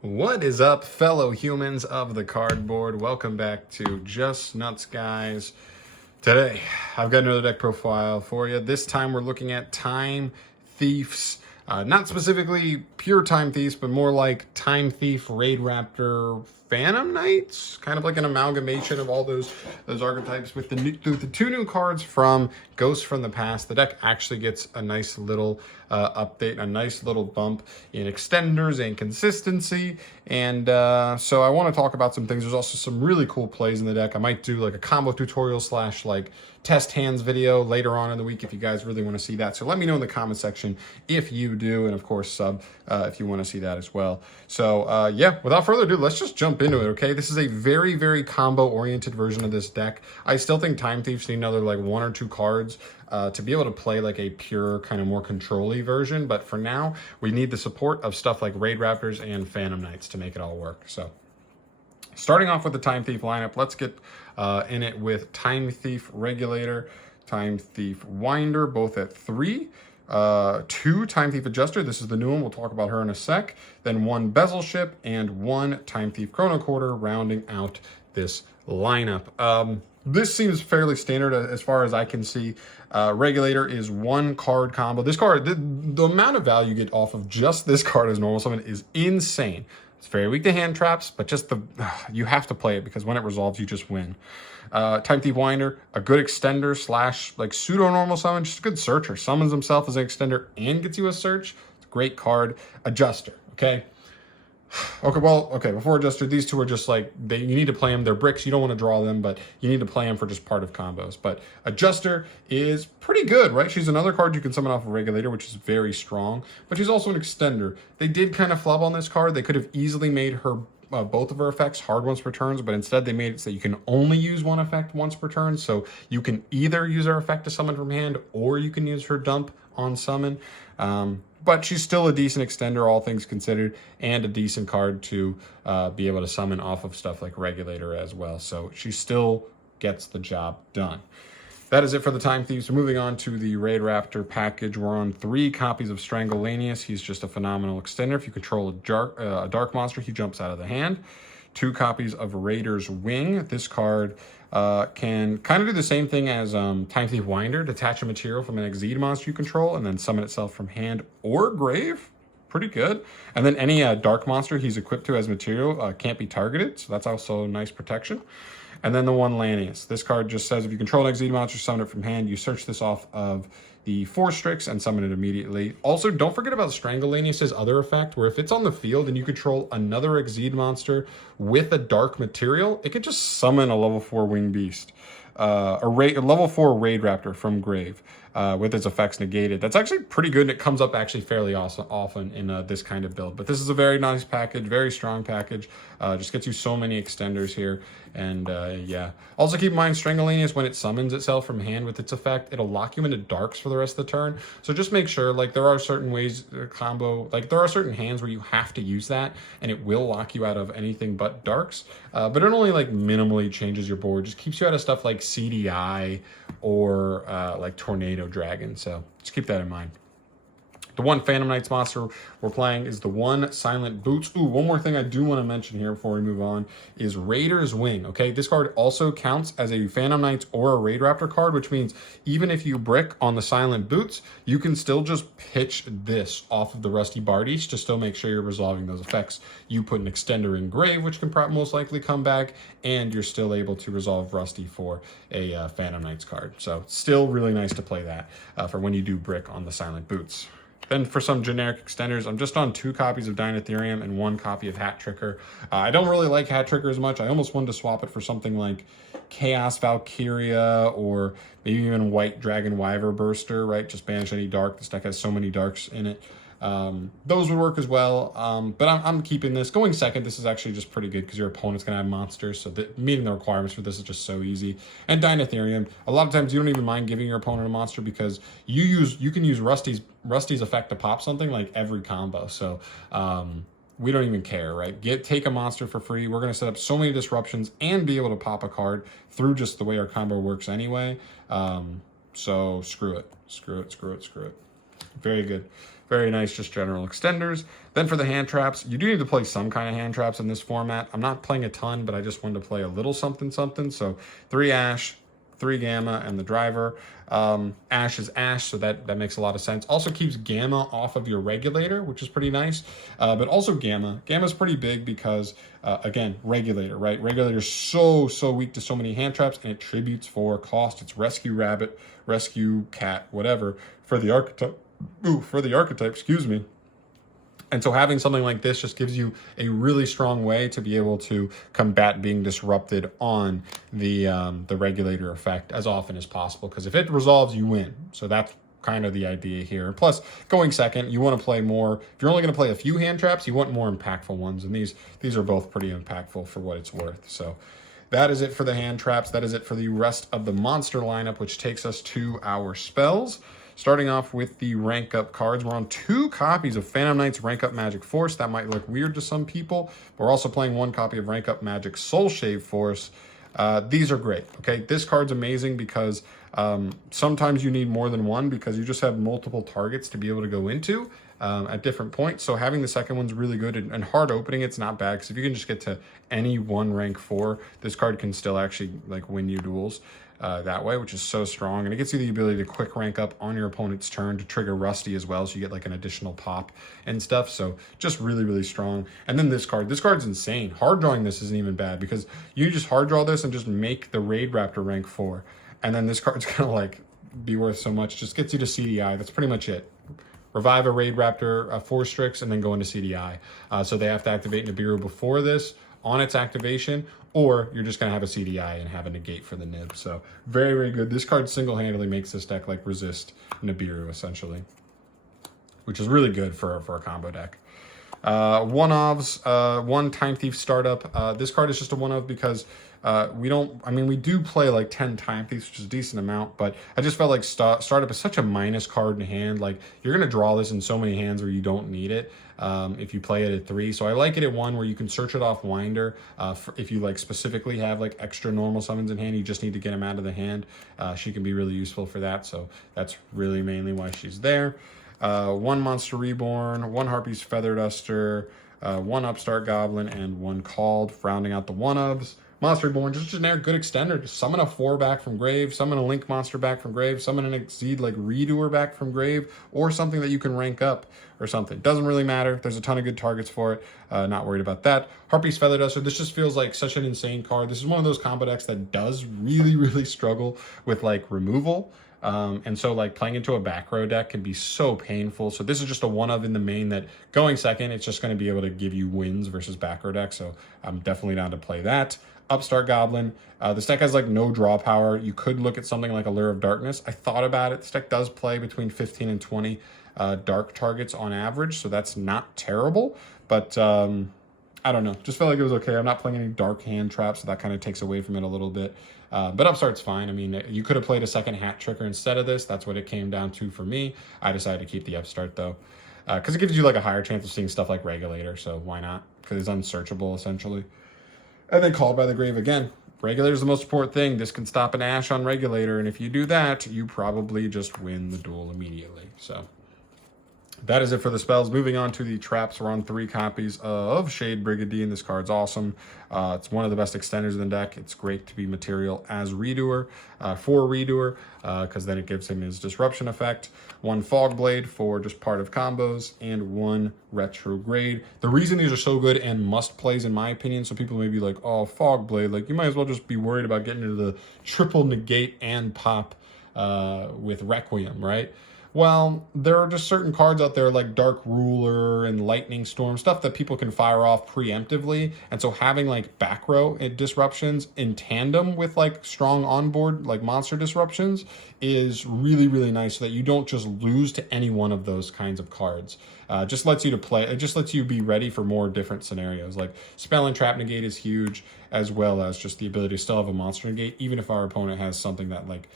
What is up, fellow humans of the cardboard? Welcome back to Just Nuts, guys. Today, I've got another deck profile for you. This time we're looking at Time Thieves. Not specifically pure Time Thieves, but more like Time Thief, Raidraptor, Phantom Knights. Kind of like an amalgamation of all those archetypes with the two new cards from Ghosts from the Past. The deck actually gets a nice little update, a nice little bump in extenders and consistency. And so I want to talk about some things. There's also some really cool plays in the deck. I might do like a combo tutorial slash like test hands video later on in the week if you guys really want to see that. So let me know in the comment section if you do, and of course sub if you want to see that as well. So yeah, without further ado, let's just jump into it, okay? This is a very, very combo-oriented version of this deck. I still think Time Thieves need another like one or two cards to be able to play like a pure kind of more control-y version, but for now, we need the support of stuff like Raidraptors and Phantom Knights to make it all work. So starting off with the Time Thief lineup, let's get in it with Time Thief Regulator, Time Thief Winder, both at 3. 2 Time Thief Adjuster, this is the new one, we'll talk about her in a sec. Then 1 Bezel Ship and 1 Time Thief Chrono Quarter rounding out this lineup. This seems fairly standard as far as I can see. Regulator is 1 card combo. This card, the amount of value you get off of just this card as normal summon is insane. It's very weak to hand traps, but just you have to play it because when it resolves, you just win. Time Thief Winder, a good extender slash like pseudo normal summon, just a good searcher. Summons himself as an extender and gets you a search. It's a great card. Adjuster, okay? Okay, before Adjuster, these two are just like, you need to play them. They're bricks. You don't want to draw them, but you need to play them for just part of combos. But Adjuster is pretty good, right? She's another card you can summon off of Regulator, which is very strong, but she's also an extender. They did kind of flub on this card. They could have easily made her both of her effects hard once per turn, but instead they made it so you can only use one effect once per turn. So you can either use her effect to summon from hand, or you can use her dump on summon. But she's still a decent extender, all things considered, and a decent card to be able to summon off of stuff like Regulator as well. So she still gets the job done. That is it for the Time Thieves. So moving on to the Raidraptor package, we're on 3 copies of Strangulanius. He's just a phenomenal extender. If you control a dark monster, he jumps out of the hand. 2 copies of Raider's Wing. This card can kind of do the same thing as Time Thief Winder, detach a material from an Exceed monster you control and then summon itself from hand or grave. Pretty good. And then any dark monster he's equipped to as material can't be targeted, so that's also nice protection. And then the 1 Lanius. This card just says if you control an Exceed monster, summon it from hand, you search this off of the 4 Strix and summon it immediately. Also, don't forget about Strangulanius' other effect, where if it's on the field and you control another Exceed monster with a dark material, it could just summon a level 4 Winged Beast. A level 4 Raidraptor from grave with its effects negated. That's actually pretty good, and it comes up actually fairly often in this kind of build. But this is a very nice package, very strong package. Just gets you so many extenders here, and yeah. Also keep in mind, Strangulanius, when it summons itself from hand with its effect, it'll lock you into darks for the rest of the turn. So just make sure, like, there are certain ways combo, like there are certain hands where you have to use that, and it will lock you out of anything but darks. But it only like minimally changes your board, just keeps you out of stuff like CDI or like Tornado Dragon. So just keep that in mind. The 1 Phantom Knights monster we're playing is the 1 Silent Boots. Ooh, one more thing I do want to mention here before we move on is Raider's Wing, okay? This card also counts as a Phantom Knights or a Raidraptor card, which means even if you brick on the Silent Boots, you can still just pitch this off of the Rusty Bardiche to still make sure you're resolving those effects. You put an extender in grave, which can most likely come back, and you're still able to resolve Rusty for a Phantom Knights card. So still really nice to play that for when you do brick on the Silent Boots. Then for some generic extenders, I'm just on 2 copies of Dinotherium and 1 copy of Hat Tricker. I don't really like Hat Tricker as much. I almost wanted to swap it for something like Chaos Valkyria or maybe even White Dragon Wyver Burster, right? Just banish any dark. This deck has so many darks in it. Those would work as well, but I'm keeping this. Going second, this is actually just pretty good because your opponent's going to have monsters, so meeting the requirements for this is just so easy. And Dinotherium, a lot of times you don't even mind giving your opponent a monster because you can use Rusty's effect to pop something like every combo, so we don't even care, right? Take a monster for free. We're going to set up so many disruptions and be able to pop a card through just the way our combo works anyway, so screw it. Very good. very nice, just general extenders. Then for the hand traps, you do need to play some kind of hand traps in this format. I'm not playing a ton, but I just wanted to play a little something something. So 3 Ash, 3 Gamma, and the driver. Ash is Ash, so that makes a lot of sense. Also keeps Gamma off of your regulator, which is pretty nice. But also Gamma. Gamma's pretty big because, again, regulator, right? Regulator's so weak to so many hand traps, and it tributes for cost. It's rescue rabbit, rescue cat, whatever, for the archetype. Ooh, for the archetype, excuse me. And so having something like this just gives you a really strong way to be able to combat being disrupted on the regulator effect as often as possible. Because if it resolves, you win. So that's kind of the idea here. Plus, going second, you want to play more. If you're only going to play a few hand traps, you want more impactful ones. And these are both pretty impactful for what it's worth. So that is it for the hand traps. That is it for the rest of the monster lineup, which takes us to our spells. Starting off with the rank up cards, we're on 2 copies of Phantom Knight's Rank Up Magic Force. That might look weird to some people, but we're also playing 1 copy of Rank Up Magic Soul Shave Force. These are great, okay? This card's amazing because sometimes you need more than one because you just have multiple targets to be able to go into at different points. So having the second one's really good, and hard opening it's not bad because if you can just get to any one rank 4, this card can still actually like win you duels. That way, which is so strong, and it gets you the ability to quick rank up on your opponent's turn to trigger Rusty as well, so you get like an additional pop and stuff. So just really strong. And then this card's insane. Hard drawing this isn't even bad because you just hard draw this and just make the Raidraptor rank 4, and then this card's gonna like be worth so much. Just gets you to CDI. That's pretty much it. Revive a Raidraptor 4 Strix and then go into CDI. So they have to activate Nibiru before this on its activation, or you're just going to have a CDI and have a negate for the Nib. So very good. This card single-handedly makes this deck like resist Nibiru essentially, which is really good for a combo deck. One-ofs, 1 Time Thief startup. This card is just a one-of because we do play like 10 Time Thieves, which is a decent amount, but I just felt like startup is such a minus card in hand. Like you're going to draw this in so many hands where you don't need it if you play it at 3. So I like it at 1 where you can search it off Winder. If you like specifically have like extra normal summons in hand, you just need to get them out of the hand. She can be really useful for that. So that's really mainly why she's there. 1 Monster Reborn, 1 Harpy's Feather Duster, 1 Upstart Goblin, and 1 Called, rounding out the one-ofs. Monster Reborn, just generic good extender. Just summon a 4 back from grave, summon a Link monster back from grave, summon an Exceed like Redoer back from grave, or something that you can rank up or something. Doesn't really matter. There's a ton of good targets for it. Not worried about that. Harpy's Feather Duster, this just feels like such an insane card. This is one of those combo decks that does really struggle with like removal. And so like playing into a back row deck can be so painful. So this is just a one-of in the main that going second, it's just going to be able to give you wins versus back row deck. So I'm definitely down to play that. Upstart Goblin. This deck has like no draw power. You could look at something like Allure of Darkness. I thought about it. This deck does play between 15 and 20 dark targets on average. So that's not terrible, but I don't know. Just felt like it was okay. I'm not playing any dark hand traps, so that kind of takes away from it a little bit. But Upstart's fine. I mean, you could have played a second Hat Tricker instead of this. That's what it came down to for me. I decided to keep the Upstart, though, because it gives you like a higher chance of seeing stuff like Regulator, so why not? Because it's unsearchable, essentially. And then Called by the Grave again. Regulator is the most important thing. This can stop an Ash on Regulator, and if you do that, you probably just win the duel immediately. So that is it for the spells. Moving on to the traps, we're on 3 copies of Shade Brigadier. This card's awesome. It's one of the best extenders in the deck. It's great to be material as Redoer, for Redoer, because then it gives him his disruption effect. 1 Fog Blade for just part of combos, and 1 Retrograde. The reason these are so good and must plays in my opinion, so people may be like, oh, Fog Blade, like you might as well just be worried about getting into the triple negate and pop with Requiem, right? Well, there are just certain cards out there like Dark Ruler and Lightning Storm, stuff that people can fire off preemptively. And so having like back row disruptions in tandem with like strong onboard like monster disruptions is really nice so that you don't just lose to any one of those kinds of cards. Just lets you to play, it just lets you be ready for more different scenarios. Like Spell and Trap Negate is huge, as well as just the ability to still have a monster negate, even if our opponent has something that like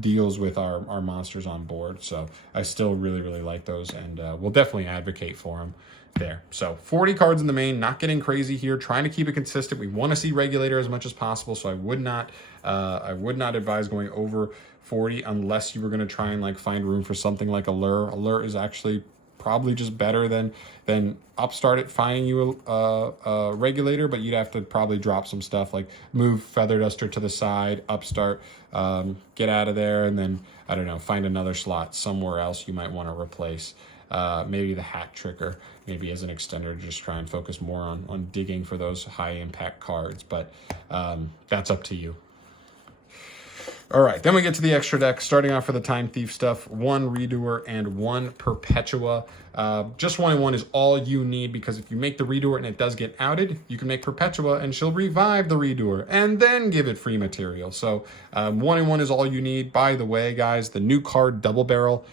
deals with our monsters on board. So I still really like those, and we'll definitely advocate for them there. So 40 cards in the main, not getting crazy here, trying to keep it consistent. We want to see Regulator as much as possible, so I would not advise going over 40 unless you were going to try and like find room for something like Allure. Allure is actually probably just better than Upstart at finding you a regulator, but you'd have to probably drop some stuff like move Feather Duster to the side, Upstart, get out of there, and then, I don't know, find another slot somewhere else you might want to replace. Maybe the Hat Tricker, maybe as an extender, just try and focus more on digging for those high impact cards, but that's up to you. All right, then we get to the extra deck, starting off for the Time Thief stuff, 1 Redoer and 1 Perpetua. Just 1 and 1 is all you need, because if you make the Redoer and it does get outed, you can make Perpetua and she'll revive the Redoer and then give it free material. So 1 and 1 is all you need. By the way, guys, the new card Double Barrel,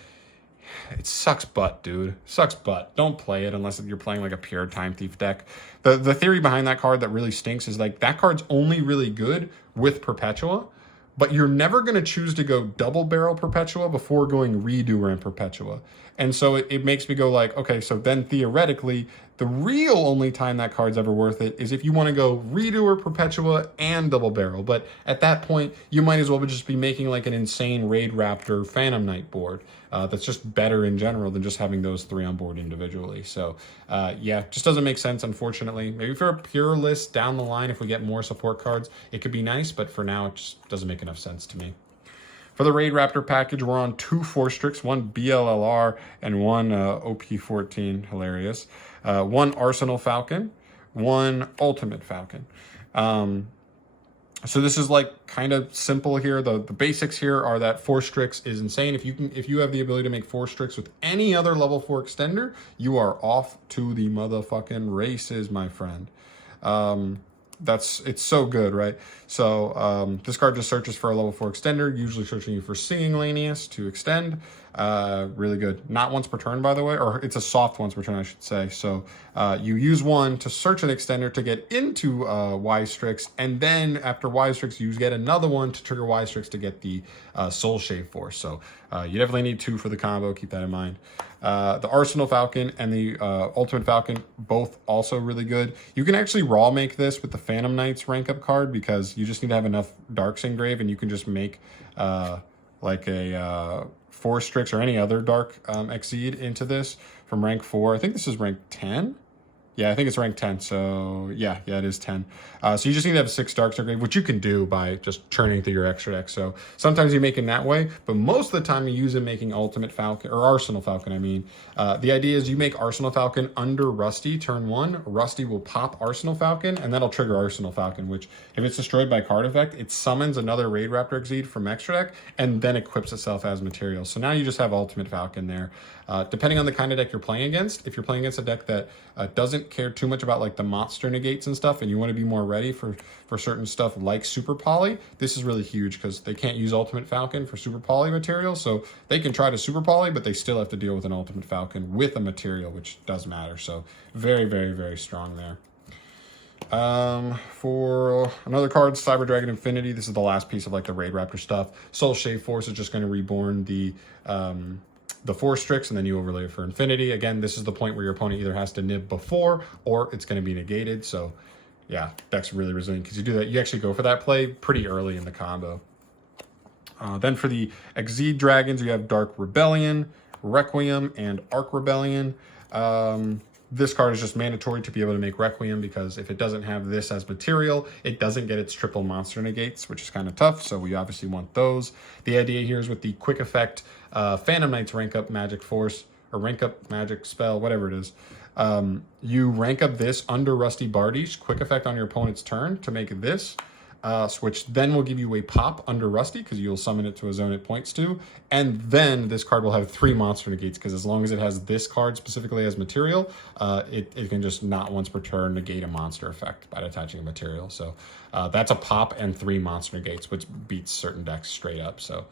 it sucks butt, dude. Sucks butt. Don't play it unless you're playing like a pure Time Thief deck. The theory behind that card that really stinks is like that card's only really good with Perpetua, but you're never going to choose to go Double Barrel Perpetua before going Redoer and Perpetua. And so it makes me go like, okay, so then theoretically, the real only time that card's ever worth it is if you want to go Redoer, Perpetua, and Double Barrel. But at that point, you might as well just be making like an insane Raidraptor Phantom Knight board that's just better in general than just having those 3 on board individually. So yeah, just doesn't make sense, unfortunately. Maybe for a pure list down the line, if we get more support cards, it could be nice, but for now, it just doesn't make enough sense to me. For the Raidraptor package, we're on 2 Forstrix, 1 BLLR, and 1 OP14, hilarious. 1 Arsenal Falcon, 1 Ultimate Falcon. So this is like kind of simple here. The basics here are that Forstrix is insane. If you have the ability to make Forstrix with any other level 4 extender, you are off to the motherfucking races, my friend. It's so good, right? So this card just searches for a level 4 extender, usually searching you for Singing Lanius to extend. Really good. Not once per turn, by the way, or it's a soft once per turn, I should say. So you use 1 to search an extender to get into Y-Strix, and then after Y-Strix, you get another one to trigger Y-Strix to get the Soul Shave Force. So you definitely need 2 for the combo. Keep that in mind. The Arsenal Falcon and the Ultimate Falcon, both also really good. You can actually raw make this with the Phantom Knights rank up card, because you just need to have enough Darks Engrave, and you can just make like a Forstrix or any other Dark Exceed into this from rank 4. I think this is rank 10. Yeah, I think it's rank 10. So yeah, it is 10. So you just need to have 6 Darks Engrave, which you can do by just churning through your extra deck. So sometimes you make it that way, but most of the time you use it making Ultimate Falcon, or Arsenal Falcon, I mean. The idea is you make Arsenal Falcon under Rusty turn 1. Rusty will pop Arsenal Falcon, and that'll trigger Arsenal Falcon, which if it's destroyed by card effect, it summons another Raidraptor Exceed from extra deck, and then equips itself as material. So now you just have Ultimate Falcon there. Depending on the kind of deck you're playing against, if you're playing against a deck that doesn't care too much about like the monster negates and stuff, and you want to be more ready for certain stuff like Super Poly, this is really huge, because they can't use Ultimate Falcon for Super Poly material, so they can try to Super Poly, but they still have to deal with an Ultimate Falcon with a material, which does matter. So very, very, very strong there. For another card, Cyber Dragon Infinity, this is the last piece of like the Raidraptor stuff. Soul Shave Force is just going to reborn the Forstrix, and then you overlay it for Infinity. Again, this is the point where your opponent either has to nib before or it's going to be negated. So yeah, deck's really resilient because you do that. You actually go for that play pretty early in the combo. Then for the Exceed Dragons, you have Dark Rebellion, Requiem, and Arc Rebellion. This card is just mandatory to be able to make Requiem, because if it doesn't have this as material, it doesn't get its triple monster negates, which is kind of tough, so we obviously want those. The idea here is with the quick effect Phantom Knight's rank up magic force, or rank up magic spell, whatever it is. You rank up this under Rusty Bardi's quick effect on your opponent's turn to make this, which then will give you a pop under Rusty, because you'll summon it to a zone it points to, and then this card will have 3 monster negates, because as long as it has this card specifically as material, it can just not once per turn negate a monster effect by attaching a material. So that's a pop and 3 monster negates, which beats certain decks straight up, so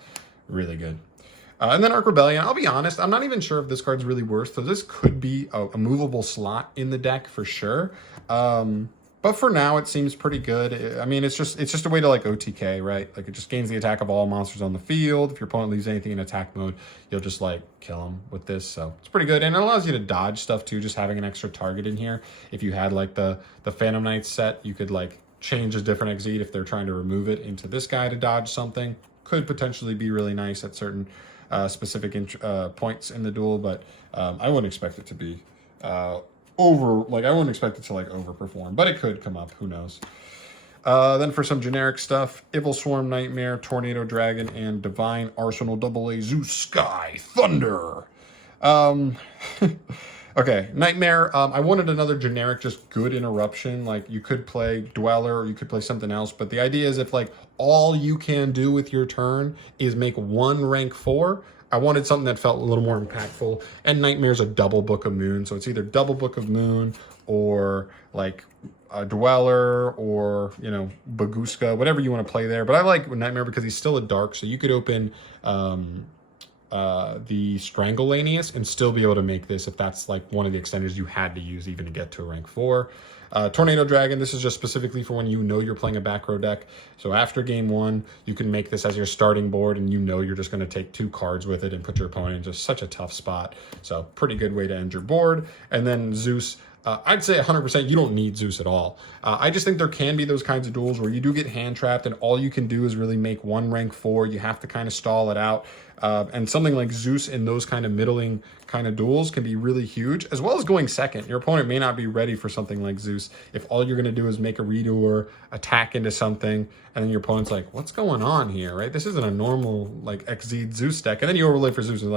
really good. And then Arc Rebellion, I'll be honest, I'm not even sure if this card's really worth, so this could be a movable slot in the deck for sure. But for now, it seems pretty good. I mean, it's just a way to like OTK, right? Like it just gains the attack of all monsters on the field. If your opponent leaves anything in attack mode, you'll just like kill them with this. So it's pretty good. And it allows you to dodge stuff too, just having an extra target in here. If you had like the Phantom Knight set, you could like change a different Exceed if they're trying to remove it into this guy to dodge something. Could potentially be really nice at certain specific points in the duel, but I wouldn't expect it to be over, I wouldn't expect it to overperform, but it could come up, who knows. Then for some generic stuff, Evil Swarm Nightmare, Tornado Dragon, and Divine Arsenal AA Zeus Sky Thunder. Okay, Nightmare, I wanted another generic, just good interruption. You could play Dweller or you could play something else, but the idea is if all you can do with your turn is make one rank 4, I wanted something that felt a little more impactful, and Nightmare's a double Book of Moon, so it's either double Book of Moon or a Dweller or, Baguska, whatever you want to play there. But I like Nightmare because he's still a dark, so you could open the Strangleanius and still be able to make this if that's one of the extenders you had to use even to get to a rank 4. Tornado Dragon, this is just specifically for when you're playing a back row deck. So after game 1, you can make this as your starting board and you're just going to take 2 cards with it and put your opponent in just such a tough spot. So pretty good way to end your board. And then Zeus, I'd say 100% you don't need Zeus at all. I just think there can be those kinds of duels where you do get hand trapped and all you can do is really make one rank 4. You have to kind of stall it out. And something like Zeus in those kind of middling kind of duels can be really huge, as well as going second. Your opponent may not be ready for something like Zeus if all you're going to do is make a redo or attack into something, and then your opponent's like, what's going on here, right? This isn't a normal Xyz Zeus deck. And then you overlay for Zeus and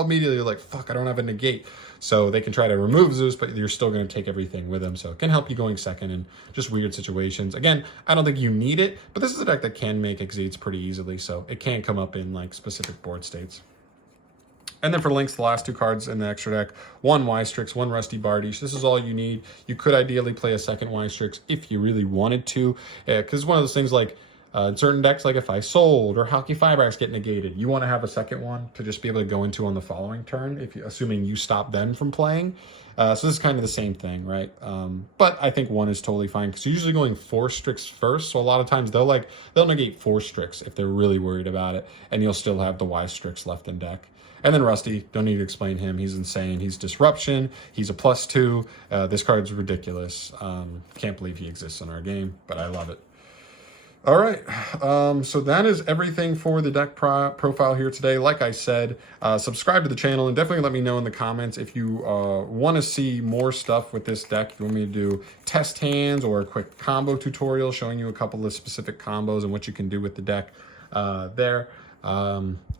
immediately you're like, fuck, I don't have a negate. So they can try to remove Zeus, but you're still going to take everything with them. So it can help you going second in just weird situations. Again, I don't think you need it, but this is a deck that can make Xyz pretty easily. So it can come up in specific board states. And then for links, the last 2 cards in the extra deck, 1 Ystrix, 1 Rusty Bardiche. This is all you need. You could ideally play a second Ystrix if you really wanted to, because one of those things in certain decks, if I sold or Hockey Firebags get negated, you want to have a second one to just be able to go into on the following turn, assuming you stop them from playing. So this is kind of the same thing, right? But I think 1 is totally fine because you're usually going 4 Strix first. So a lot of times they'll negate 4 Strix if they're really worried about it, and you'll still have the Ystrix left in deck. And then Rusty, don't need to explain him. He's insane. He's Disruption. He's a +2. This card's ridiculous. Can't believe he exists in our game, but I love it. All right, so that is everything for the deck profile here today. Like I said, subscribe to the channel and definitely let me know in the comments if you want to see more stuff with this deck. If you want me to do test hands or a quick combo tutorial showing you a couple of specific combos and what you can do with the deck there.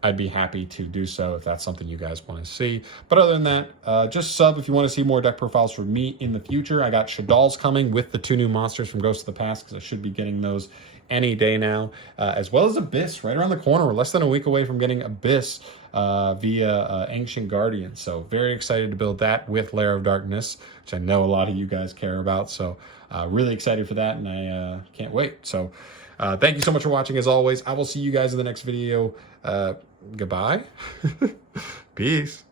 I'd be happy to do so if that's something you guys want to see. But other than that, just sub if you want to see more deck profiles from me in the future. I got Shadal's coming with the 2 new monsters from Ghost of the Past because I should be getting those any day now, as well as Abyss right around the corner. We're less than a week away from getting Abyss via Ancient Guardian. So very excited to build that with Lair of Darkness, which I know a lot of you guys care about. So really excited for that, and I can't wait. So thank you so much for watching. As always, I will see you guys in the next video. Goodbye. Peace.